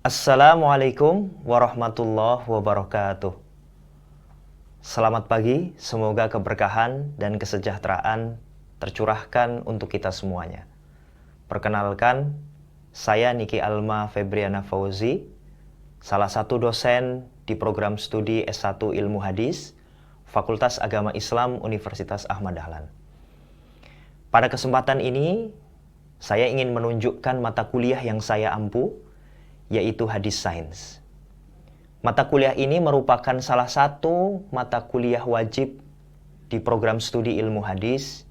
Assalamualaikum warahmatullahi wabarakatuh. Selamat pagi, semoga keberkahan dan kesejahteraan tercurahkan untuk kita semuanya. Perkenalkan, saya Niki Alma Febriana Fauzi, salah satu dosen di program studi S1 Ilmu Hadis, Fakultas Agama Islam Universitas Ahmad Dahlan. Pada kesempatan ini, saya ingin menunjukkan mata kuliah yang saya ampu, yaitu Hadis Sains. Mata kuliah ini merupakan salah satu mata kuliah wajib di program studi ilmu hadis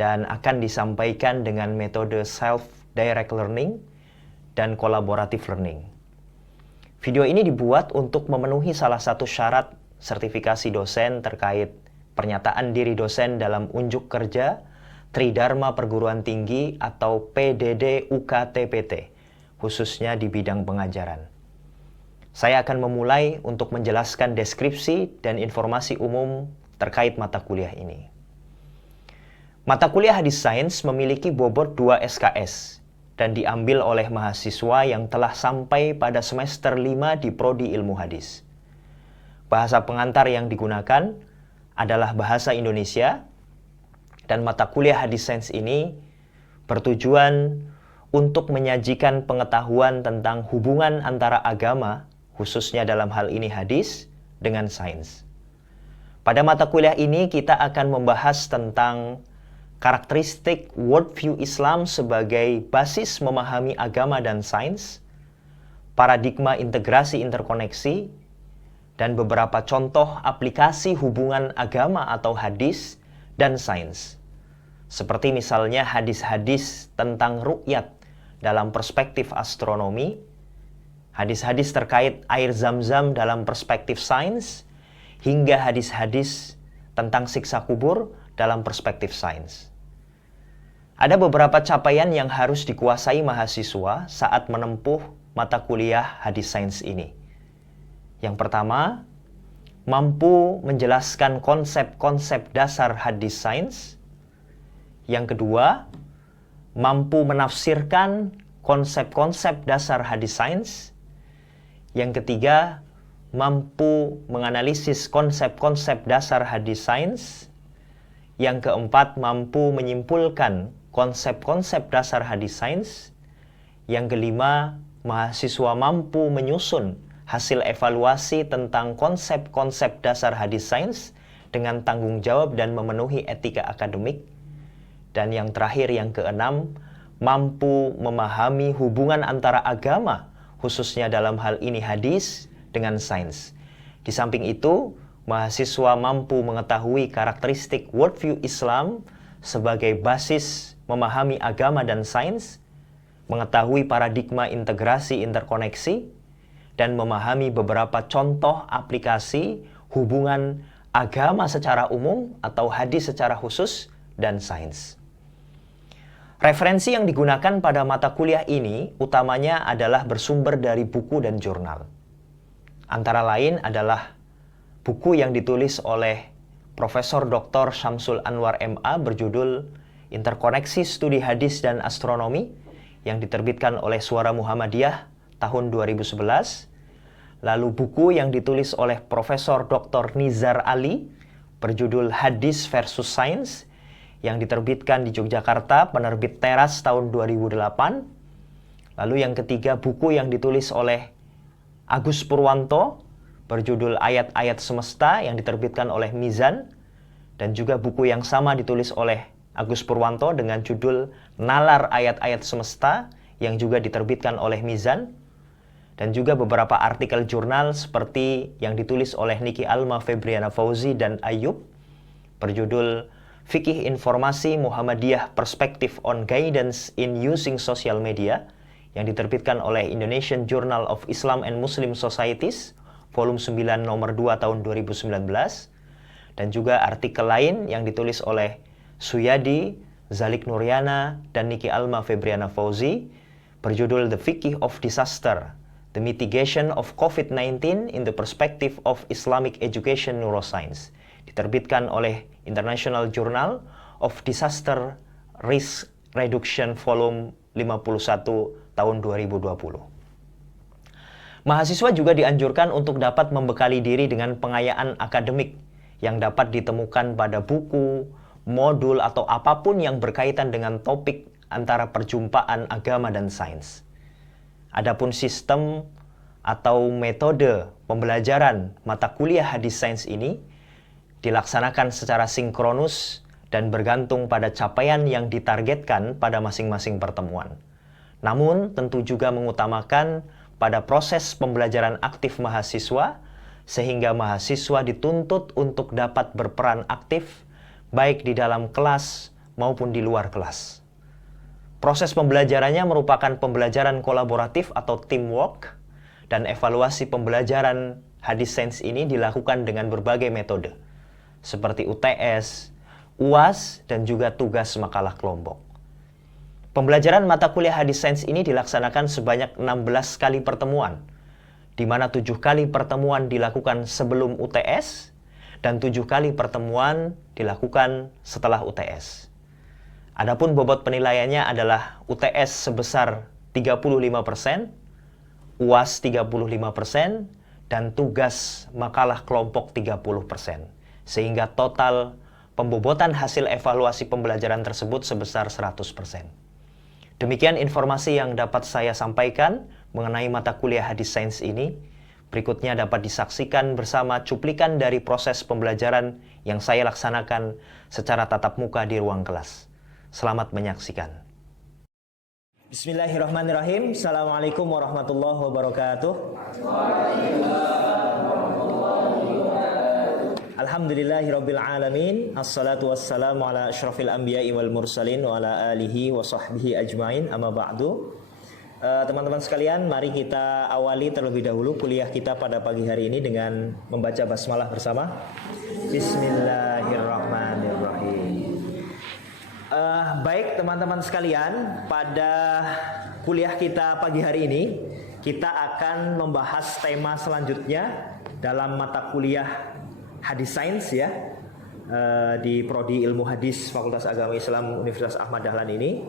dan akan disampaikan dengan metode self-direct learning dan collaborative learning. Video ini dibuat untuk memenuhi salah satu syarat sertifikasi dosen terkait pernyataan diri dosen dalam unjuk kerja Tridharma Perguruan Tinggi atau PDD UKT-PT, khususnya di bidang pengajaran. Saya akan memulai untuk menjelaskan deskripsi dan informasi umum terkait mata kuliah ini. Mata kuliah Hadis Sains memiliki bobot 2 SKS dan diambil oleh mahasiswa yang telah sampai pada semester 5 di Prodi Ilmu Hadis. Bahasa pengantar yang digunakan adalah bahasa Indonesia, dan mata kuliah Hadis Sains ini bertujuan untuk menyajikan pengetahuan tentang hubungan antara agama, khususnya dalam hal ini hadis, dengan sains. Pada mata kuliah ini kita akan membahas tentang karakteristik worldview Islam sebagai basis memahami agama dan sains, paradigma integrasi interkoneksi, dan beberapa contoh aplikasi hubungan agama atau hadis dan sains. Seperti misalnya hadis-hadis tentang ru'yat dalam perspektif astronomi, hadis-hadis terkait air zam-zam dalam perspektif sains, hingga hadis-hadis tentang siksa kubur dalam perspektif sains. Ada beberapa capaian yang harus dikuasai mahasiswa saat menempuh mata kuliah hadis sains ini. Yang pertama, mampu menjelaskan konsep-konsep dasar hadis sains. Yang kedua, mampu menafsirkan konsep-konsep dasar hadis sains. Yang ketiga, mampu menganalisis konsep-konsep dasar hadis sains. Yang keempat, mampu menyimpulkan konsep-konsep dasar hadis sains. Yang kelima, mahasiswa mampu menyusun hasil evaluasi tentang konsep-konsep dasar hadis sains dengan tanggung jawab dan memenuhi etika akademik. Dan yang terakhir, yang keenam, mampu memahami hubungan antara agama, khususnya dalam hal ini hadis, dengan sains. Di samping itu, mahasiswa mampu mengetahui karakteristik worldview Islam sebagai basis memahami agama dan sains, mengetahui paradigma integrasi interkoneksi, dan memahami beberapa contoh aplikasi hubungan agama secara umum atau hadis secara khusus dan sains. Referensi yang digunakan pada mata kuliah ini utamanya adalah bersumber dari buku dan jurnal. Antara lain adalah buku yang ditulis oleh Profesor Dr. Syamsul Anwar MA berjudul Interkoneksi Studi Hadis dan Astronomi yang diterbitkan oleh Suara Muhammadiyah tahun 2011. Lalu buku yang ditulis oleh Profesor Dr. Nizar Ali berjudul Hadis versus Sains yang diterbitkan di Yogyakarta, penerbit Teras tahun 2008. Lalu yang ketiga, buku yang ditulis oleh Agus Purwanto berjudul Ayat-Ayat Semesta yang diterbitkan oleh Mizan, dan juga buku yang sama ditulis oleh Agus Purwanto dengan judul Nalar Ayat-Ayat Semesta yang juga diterbitkan oleh Mizan, dan juga beberapa artikel jurnal seperti yang ditulis oleh Niki Alma Febriana Fauzi dan Ayub berjudul Fikih Informasi Muhammadiyah Perspective on Guidance in Using Social Media yang diterbitkan oleh Indonesian Journal of Islam and Muslim Societies volume 9 nomor 2 tahun 2019, dan juga artikel lain yang ditulis oleh Suyadi, Zalik Nuryana, dan Niki Alma Febriana Fauzi berjudul The Fikih of Disaster, The Mitigation of COVID-19 in the Perspective of Islamic Education Neuroscience, diterbitkan oleh International Journal of Disaster Risk Reduction volume 51 tahun 2020. Mahasiswa juga dianjurkan untuk dapat membekali diri dengan pengayaan akademik yang dapat ditemukan pada buku, modul, atau apapun yang berkaitan dengan topik antara perjumpaan agama dan sains. Adapun sistem atau metode pembelajaran mata kuliah hadis sains ini dilaksanakan secara sinkronus dan bergantung pada capaian yang ditargetkan pada masing-masing pertemuan. Namun, tentu juga mengutamakan pada proses pembelajaran aktif mahasiswa, sehingga mahasiswa dituntut untuk dapat berperan aktif baik di dalam kelas maupun di luar kelas. Proses pembelajarannya merupakan pembelajaran kolaboratif atau teamwork, dan evaluasi pembelajaran hadis sains ini dilakukan dengan berbagai metode, seperti UTS, UAS, dan juga tugas makalah kelompok. Pembelajaran mata kuliah hadis sains ini dilaksanakan sebanyak 16 kali pertemuan, di mana 7 kali pertemuan dilakukan sebelum UTS, dan 7 kali pertemuan dilakukan setelah UTS. Adapun bobot penilaiannya adalah UTS sebesar 35%, UAS 35%, dan tugas makalah kelompok 30%. Sehingga total pembobotan hasil evaluasi pembelajaran tersebut sebesar 100%. Demikian informasi yang dapat saya sampaikan mengenai mata kuliah hadis sains ini. Berikutnya dapat disaksikan bersama cuplikan dari proses pembelajaran yang saya laksanakan secara tatap muka di ruang kelas. Selamat menyaksikan. Bismillahirrahmanirrahim. Assalamualaikum warahmatullahi wabarakatuh. Alhamdulillahirabbil alamin. Assalatu wassalamu ala asyrafil anbiya'i wal mursalin wa ala alihi wa sahbihi ajmain. Amma ba'du. Teman-teman sekalian, mari kita awali terlebih dahulu kuliah kita pada pagi hari ini dengan membaca basmalah bersama. Bismillahirrahmanirrahim. Baik teman-teman sekalian, pada kuliah kita pagi hari ini kita akan membahas tema selanjutnya dalam mata kuliah hadis sains ya, di Prodi Ilmu Hadis Fakultas Agama Islam Universitas Ahmad Dahlan ini.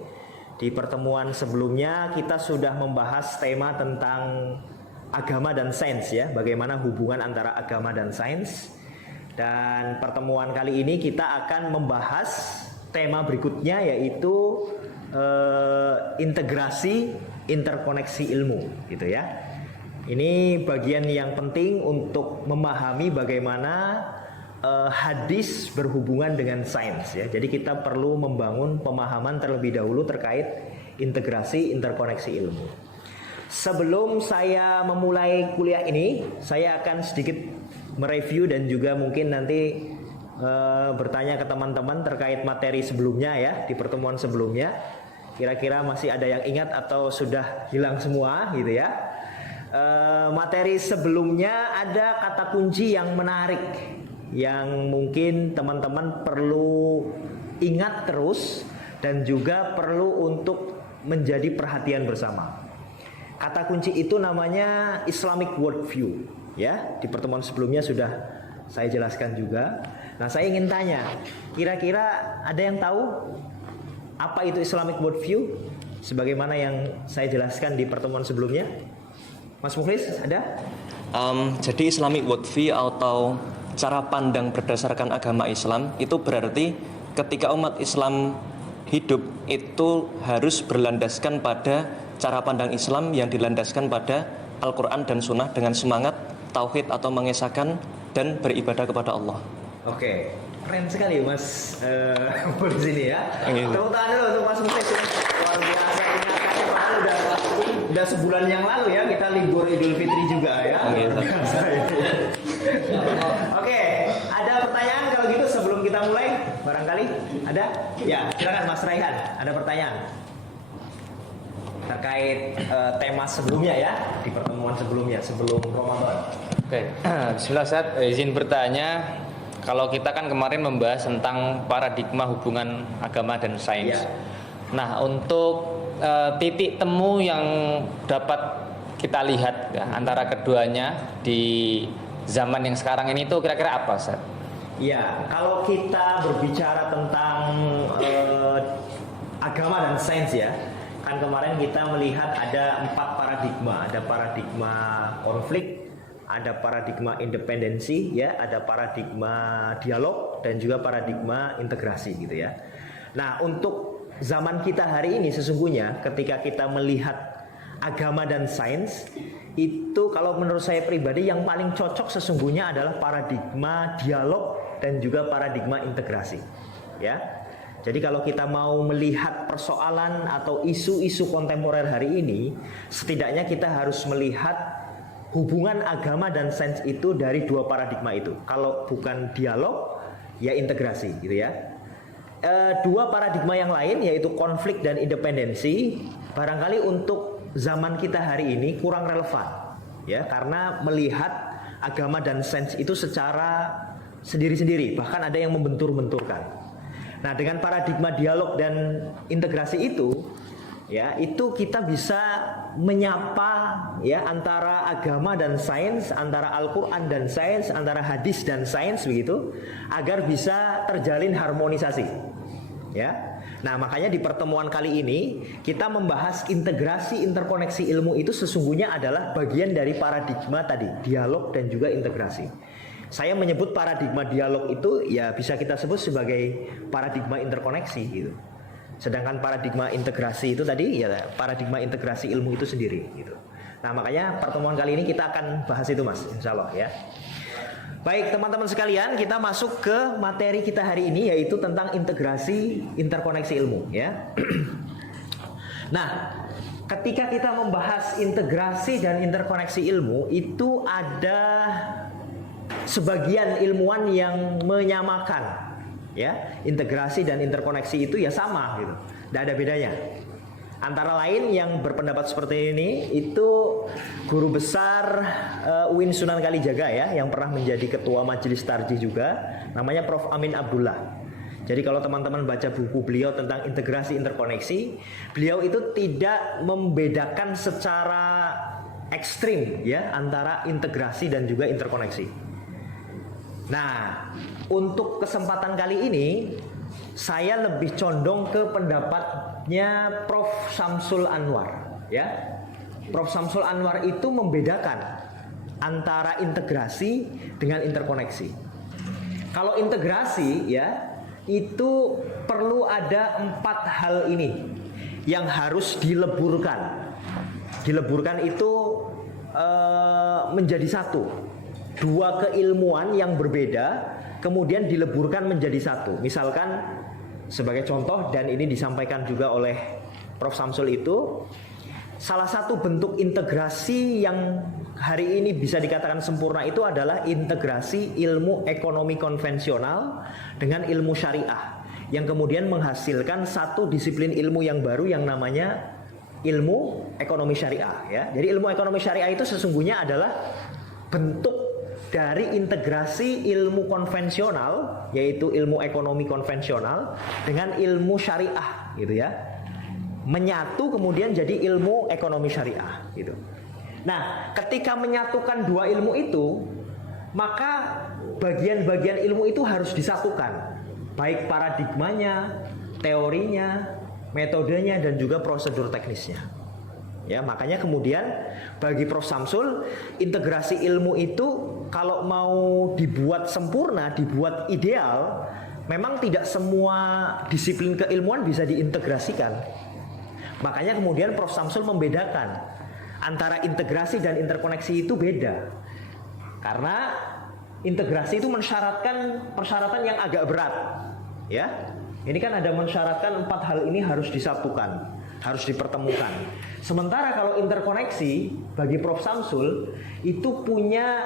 Di pertemuan sebelumnya kita sudah membahas tema tentang agama dan sains ya, bagaimana hubungan antara agama dan sains. Dan pertemuan kali ini kita akan membahas tema berikutnya, yaitu integrasi interkoneksi ilmu gitu ya. Ini bagian yang penting untuk memahami bagaimana hadis berhubungan dengan sains ya. Jadi kita perlu membangun pemahaman terlebih dahulu terkait integrasi interkoneksi ilmu. Sebelum saya memulai kuliah ini, saya akan sedikit mereview dan juga mungkin nanti bertanya ke teman-teman terkait materi sebelumnya ya, di pertemuan sebelumnya. Kira-kira masih ada yang ingat atau sudah hilang semua gitu ya. Materi sebelumnya ada kata kunci yang menarik yang mungkin teman-teman perlu ingat terus dan juga perlu untuk menjadi perhatian bersama. Kata kunci itu namanya Islamic Worldview ya. Di pertemuan sebelumnya sudah saya jelaskan juga. Nah, saya ingin tanya, kira-kira ada yang tahu apa itu Islamic Worldview sebagaimana yang saya jelaskan di pertemuan sebelumnya? Mas Mukhlis, ada? Jadi Islamic Worldview atau cara pandang berdasarkan agama Islam itu berarti ketika umat Islam hidup itu harus berlandaskan pada cara pandang Islam yang dilandaskan pada Al-Quran dan Sunnah dengan semangat tauhid atau mengesahkan dan beribadah kepada Allah. Oke, keren sekali Mas di sini ya. Tepuk tangan dulu untuk Mas Mukhlis. Luar biasa ingatannya, udah sebulan yang lalu ya kita libur Idul Fitri juga ya. Oke, ada pertanyaan kalau gitu sebelum kita mulai? Barangkali ada? Ya, silakan Mas Raihan. Ada pertanyaan terkait tema sebelumnya ya, di pertemuan sebelumnya sebelum Ramadan. Oke, bismillah Ustaz, izin bertanya. Kalau kita kan kemarin membahas tentang paradigma hubungan agama dan sains. Ya. Nah, untuk titik temu yang dapat kita lihat ya, antara keduanya di zaman yang sekarang ini itu kira-kira apa, Ustaz? Ya, kalau kita berbicara tentang agama dan sains ya, Kan kemarin kita melihat ada 4 paradigma, ada paradigma konflik, ada paradigma independensi, ya, ada paradigma dialog dan juga paradigma integrasi gitu ya. Nah, untuk zaman kita hari ini sesungguhnya ketika kita melihat agama dan sains itu, kalau menurut saya pribadi yang paling cocok sesungguhnya adalah paradigma dialog dan juga paradigma integrasi, ya. Jadi kalau kita mau melihat persoalan atau isu-isu kontemporer hari ini, setidaknya kita harus melihat hubungan agama dan sains itu dari 2 paradigma itu. Kalau bukan dialog, ya integrasi gitu ya. 2 paradigma yang lain yaitu konflik dan independensi, barangkali untuk zaman kita hari ini kurang relevan, ya, karena melihat agama dan sains itu secara sendiri-sendiri, bahkan ada yang membentur-benturkan. Nah, dengan paradigma dialog dan integrasi itu, ya, itu kita bisa menyapa, ya, antara agama dan sains, antara Al-Quran dan sains, antara hadis dan sains begitu, agar bisa terjalin harmonisasi, ya. Nah, makanya di pertemuan kali ini kita membahas integrasi interkoneksi ilmu itu sesungguhnya adalah bagian dari paradigma tadi, dialog dan juga integrasi. Saya menyebut paradigma dialog itu ya bisa kita sebut sebagai paradigma interkoneksi gitu. Sedangkan paradigma integrasi itu tadi ya paradigma integrasi ilmu itu sendiri gitu. Nah, makanya pertemuan kali ini kita akan bahas itu, Mas, insya Allah ya. Baik teman-teman sekalian, kita masuk ke materi kita hari ini yaitu tentang integrasi interkoneksi ilmu ya. Nah, ketika kita membahas integrasi dan interkoneksi ilmu itu ada sebagian ilmuwan yang menyamakan ya, integrasi dan interkoneksi itu ya sama gitu, tidak ada bedanya. Antara lain yang berpendapat seperti ini itu guru besar UIN Sunan Kalijaga ya, yang pernah menjadi ketua majelis tarjih juga, namanya Prof. Amin Abdullah. Jadi kalau teman-teman baca buku beliau tentang integrasi interkoneksi, beliau itu tidak membedakan secara ekstrim ya antara integrasi dan juga interkoneksi. Nah, untuk kesempatan kali ini saya lebih condong ke pendapatnya Prof. Syamsul Anwar ya. Prof. Syamsul Anwar itu membedakan antara integrasi dengan interkoneksi. Kalau integrasi ya, itu perlu ada 4 hal ini yang harus dileburkan. Dileburkan itu menjadi satu. 2 keilmuan yang berbeda kemudian dileburkan menjadi satu. Misalkan sebagai contoh, dan ini disampaikan juga oleh Prof. Syamsul itu, salah satu bentuk integrasi yang hari ini bisa dikatakan sempurna itu adalah integrasi ilmu ekonomi konvensional dengan ilmu syariah, yang kemudian menghasilkan satu disiplin ilmu yang baru yang namanya ilmu ekonomi syariah ya. Jadi ilmu ekonomi syariah itu sesungguhnya adalah bentuk dari integrasi ilmu konvensional, yaitu ilmu ekonomi konvensional dengan ilmu syariah gitu ya, menyatu kemudian jadi ilmu ekonomi syariah gitu. Nah, ketika menyatukan 2 ilmu itu, maka bagian-bagian ilmu itu harus disatukan, baik paradigmanya, teorinya, metodenya, dan juga prosedur teknisnya. Ya, makanya kemudian bagi Prof. Syamsul, integrasi ilmu itu kalau mau dibuat sempurna, dibuat ideal, memang tidak semua disiplin keilmuan bisa diintegrasikan. Makanya kemudian Prof. Syamsul membedakan antara integrasi dan interkoneksi itu beda. Karena integrasi itu mensyaratkan persyaratan yang agak berat. Ya. Ini kan ada mensyaratkan 4 hal ini harus disatukan, harus dipertemukan. Sementara kalau interkoneksi bagi Prof. Syamsul itu punya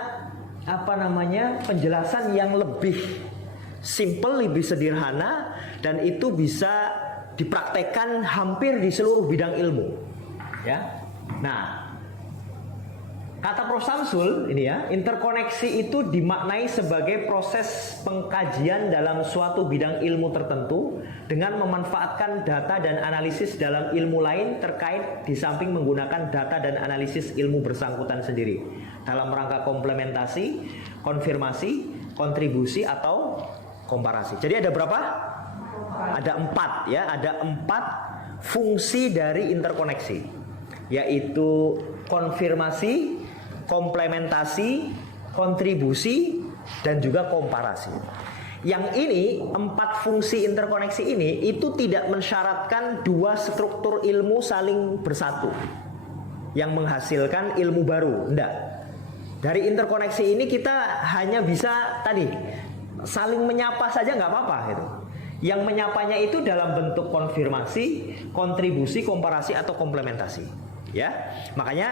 penjelasan yang lebih simple, lebih sederhana, dan itu bisa dipraktekkan hampir di seluruh bidang ilmu. Ya. Nah, kata Prof. Syamsul ini ya, interkoneksi itu dimaknai sebagai proses pengkajian dalam suatu bidang ilmu tertentu dengan memanfaatkan data dan analisis dalam ilmu lain terkait di samping menggunakan data dan analisis ilmu bersangkutan sendiri dalam rangka komplementasi, konfirmasi, kontribusi atau komparasi. Jadi ada berapa? Ada 4 ya, ada 4 fungsi dari interkoneksi, yaitu konfirmasi, komplementasi, kontribusi, dan juga komparasi. Yang ini, 4 fungsi interkoneksi ini itu tidak mensyaratkan 2 struktur ilmu saling bersatu yang menghasilkan ilmu baru. Enggak. Dari interkoneksi ini kita hanya bisa tadi saling menyapa saja nggak apa-apa gitu. Yang menyapanya itu dalam bentuk konfirmasi, kontribusi, komparasi atau komplementasi. Ya, makanya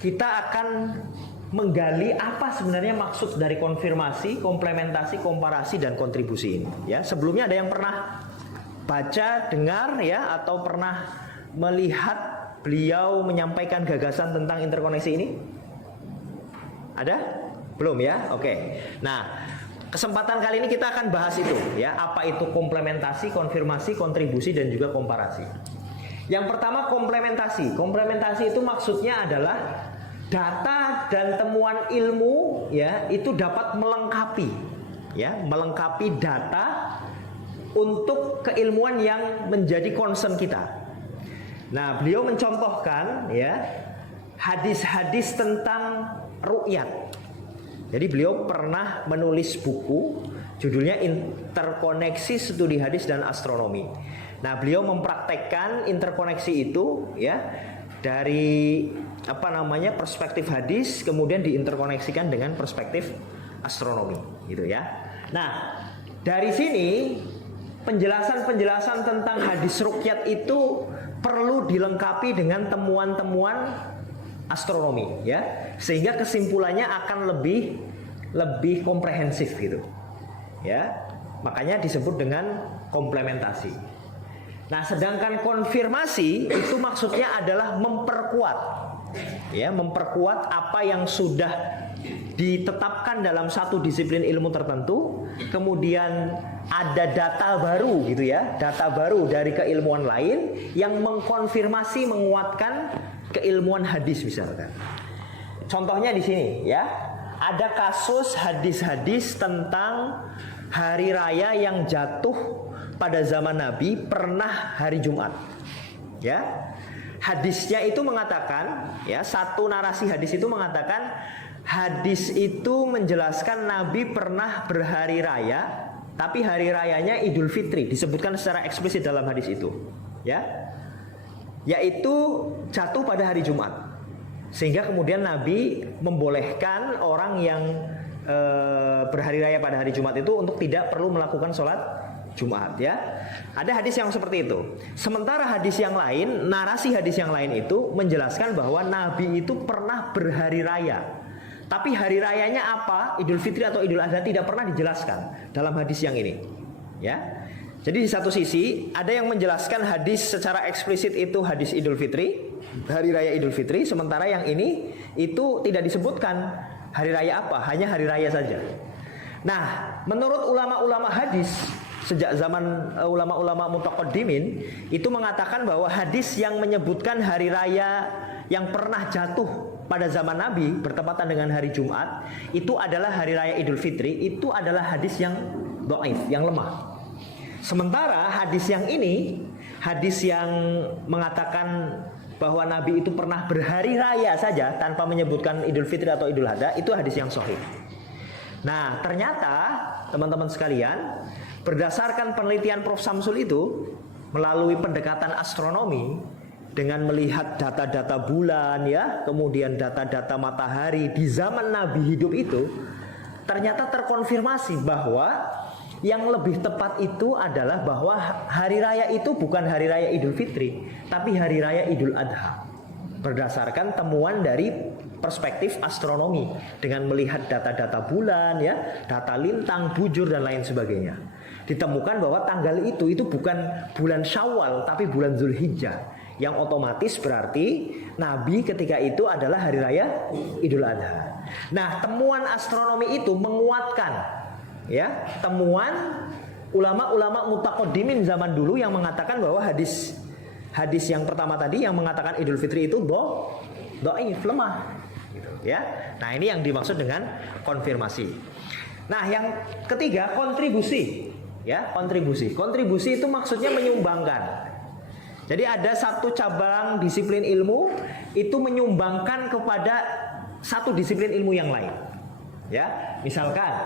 kita akan menggali apa sebenarnya maksud dari konfirmasi, komplementasi, komparasi, dan kontribusi ini. Ya, sebelumnya ada yang pernah baca, dengar, ya, atau pernah melihat beliau menyampaikan gagasan tentang interkoneksi ini? Ada? Belum ya? Oke. Nah, kesempatan kali ini kita akan bahas itu, ya, apa itu komplementasi, konfirmasi, kontribusi, dan juga komparasi. Yang pertama, komplementasi. Komplementasi itu maksudnya adalah data dan temuan ilmu, ya, itu dapat melengkapi, ya, melengkapi data untuk keilmuan yang menjadi concern kita. Nah, beliau mencontohkan, ya, hadis-hadis tentang ru'yat. Jadi beliau pernah menulis buku judulnya Interkoneksi Studi Hadis dan Astronomi. Nah, beliau mempraktekkan interkoneksi itu, ya, dari perspektif hadis kemudian diinterkoneksikan dengan perspektif astronomi, gitu ya. Nah, dari sini penjelasan-penjelasan tentang hadis ruqyat itu perlu dilengkapi dengan temuan-temuan astronomi, ya, sehingga kesimpulannya akan lebih komprehensif gitu, ya. Makanya disebut dengan komplementasi. Nah, sedangkan konfirmasi itu maksudnya adalah memperkuat, ya, memperkuat apa yang sudah ditetapkan dalam satu disiplin ilmu tertentu, kemudian ada data baru gitu ya, data baru dari keilmuan lain yang mengkonfirmasi, menguatkan keilmuan hadis misalkan. Contohnya di sini, ya, ada kasus hadis-hadis tentang hari raya yang jatuh pada zaman Nabi pernah hari Jumat, ya. Hadisnya itu mengatakan, ya, satu narasi hadis itu mengatakan hadis itu menjelaskan Nabi pernah berhari raya, tapi hari rayanya Idul Fitri, disebutkan secara eksplisit dalam hadis itu, ya, yaitu jatuh pada hari Jumat, sehingga kemudian Nabi membolehkan orang yang berhari raya pada hari Jumat itu untuk tidak perlu melakukan sholat Jumat, ya. Ada hadis yang seperti itu. Sementara hadis yang lain, narasi hadis yang lain itu menjelaskan bahwa Nabi itu pernah berhari raya, tapi hari rayanya apa, Idul Fitri atau Idul Adha, tidak pernah dijelaskan dalam hadis yang ini, ya. Jadi di satu sisi ada yang menjelaskan hadis secara eksplisit itu hadis Idul Fitri, hari raya Idul Fitri, sementara yang ini itu tidak disebutkan hari raya apa, hanya hari raya saja. Nah, menurut ulama-ulama hadis sejak zaman ulama-ulama mutaqaddimin itu mengatakan bahwa hadis yang menyebutkan hari raya yang pernah jatuh pada zaman Nabi bertepatan dengan hari Jumat itu adalah hari raya Idul Fitri, itu adalah hadis yang dhaif, yang lemah. Sementara hadis yang ini, hadis yang mengatakan bahwa Nabi itu pernah berhari raya saja tanpa menyebutkan Idul Fitri atau Idul Adha, itu hadis yang sahih. Nah, ternyata teman-teman sekalian, berdasarkan penelitian Prof. Samsul itu melalui pendekatan astronomi dengan melihat data-data bulan, ya, kemudian data-data matahari di zaman Nabi hidup itu, ternyata terkonfirmasi bahwa yang lebih tepat itu adalah bahwa hari raya itu bukan hari raya Idul Fitri, tapi hari raya Idul Adha. Berdasarkan temuan dari perspektif astronomi dengan melihat data-data bulan, ya, data lintang, bujur dan lain sebagainya. Ditemukan bahwa tanggal itu bukan bulan Syawal tapi bulan Zulhijjah, yang otomatis berarti Nabi ketika itu adalah hari raya Idul Adha. Nah, temuan astronomi itu menguatkan, ya, temuan ulama-ulama mutaqaddimin zaman dulu yang mengatakan bahwa hadis yang pertama tadi yang mengatakan Idul Fitri itu dhaif, lemah, gitu, ya. Nah, ini yang dimaksud dengan konfirmasi. Nah, yang ketiga, kontribusi, ya, kontribusi. Kontribusi itu maksudnya menyumbangkan. Jadi ada satu cabang disiplin ilmu itu menyumbangkan kepada satu disiplin ilmu yang lain. Ya, misalkan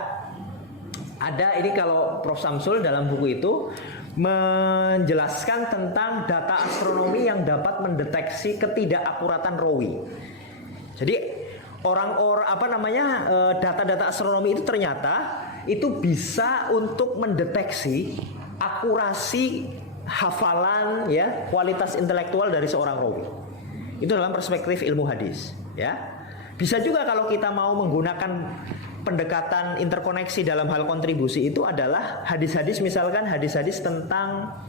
ada ini kalau Prof Samsul dalam buku itu menjelaskan tentang data astronomi yang dapat mendeteksi ketidakakuratan rawi. Jadi data-data astronomi itu ternyata itu bisa untuk mendeteksi akurasi hafalan, ya, kualitas intelektual dari seorang rawi. Itu dalam perspektif ilmu hadis, ya. Bisa juga kalau kita mau menggunakan pendekatan interkoneksi dalam hal kontribusi, itu adalah hadis-hadis, misalkan hadis-hadis tentang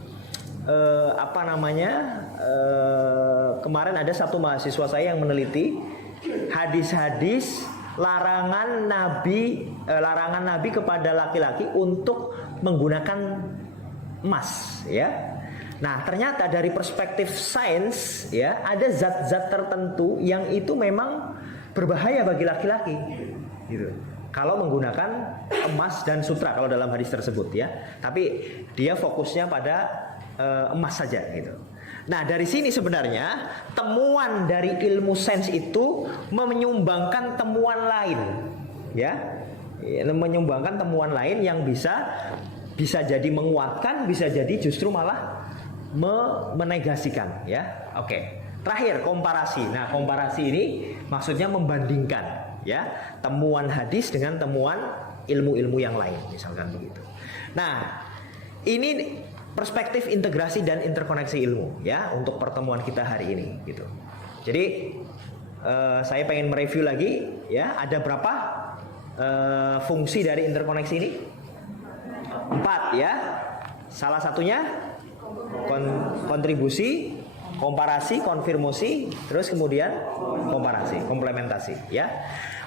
kemarin ada satu mahasiswa saya yang meneliti hadis-hadis larangan Nabi kepada laki-laki untuk menggunakan emas, ya. Nah, ternyata dari perspektif sains, ya, ada zat-zat tertentu yang itu memang berbahaya bagi laki-laki, gitu. Kalau menggunakan emas dan sutra kalau dalam hadis tersebut, ya. Tapi dia fokusnya pada emas saja, gitu. Nah, dari sini sebenarnya temuan dari ilmu sains itu menyumbangkan temuan lain, ya. Menyumbangkan temuan lain yang bisa jadi menguatkan, bisa jadi justru malah menegasikan, ya. Oke. Terakhir, komparasi. Nah, komparasi ini maksudnya membandingkan, ya, temuan hadis dengan temuan ilmu-ilmu yang lain, misalkan begitu. Nah, ini perspektif integrasi dan interkoneksi ilmu, ya, untuk pertemuan kita hari ini, gitu. Jadi saya pengen mereview lagi, ya, ada berapa fungsi dari interkoneksi ini? 4, ya. Salah satunya kontribusi, komparasi, konfirmasi, terus kemudian komparasi, komplementasi, ya.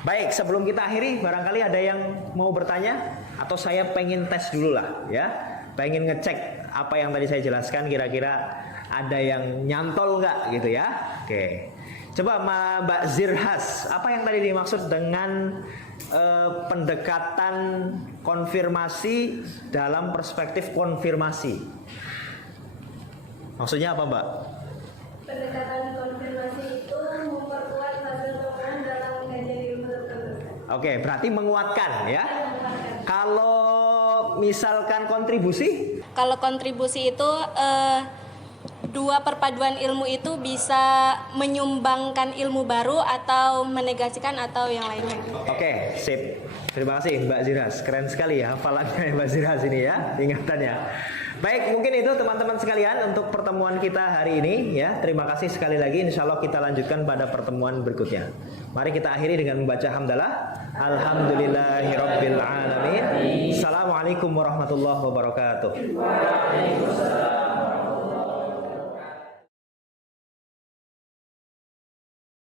Baik, sebelum kita akhiri, barangkali ada yang mau bertanya atau saya pengen tes dulu lah, ya. Pengen ngecek apa yang tadi saya jelaskan, kira-kira ada yang nyantol nggak, gitu, ya. Oke. Coba Mbak Zirhas, apa yang tadi dimaksud dengan pendekatan konfirmasi dalam perspektif konfirmasi? Maksudnya apa, Mbak? Pendekatan konfirmasi itu memperkuat hasil temuan dalam kajian ilmu tertentu. Oke, berarti menguatkan, ya. Kalau misalkan kontribusi? Kalau kontribusi itu dua perpaduan ilmu itu bisa menyumbangkan ilmu baru atau menegasikan atau yang lainnya. Oke, sip. Terima kasih Mbak Zirhas. Keren sekali ya hafalannya Mbak Zirhas ini, ya, ingatannya. Baik, mungkin itu teman-teman sekalian untuk pertemuan kita hari ini, ya. Terima kasih sekali lagi. Insya Allah kita lanjutkan pada pertemuan berikutnya. Mari kita akhiri dengan membaca hamdalah. Alhamdulillahirabbil alamin. Assalamualaikum warahmatullahi wabarakatuh.